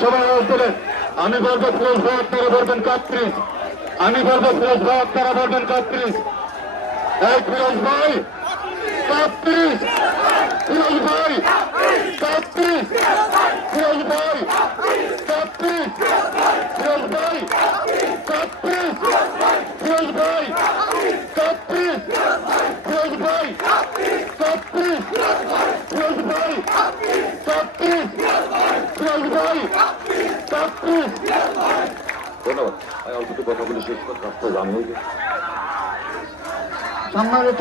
সবাই বলছিলেন আমি বলবো ফিরোজ ভাই আপনারা বলবেন 31, আমি বলবো ফিরোজ ভাই আপনারা বলবেন 31। এই ফিরোজ ভাই 31, ফিরোজ ভাই 31, ফিরোজ ভাই 31, ফিরোজ ভাই 31, ফিরোজ ভাই 31, ফিরোজ ভাই 31, ফিরোজ ভাই 31, ফিরোজ ভাই 31। ধন্যবাদ। আমি অল্প কথা বলে শেষ করতে জানিয়ে সম্মানিত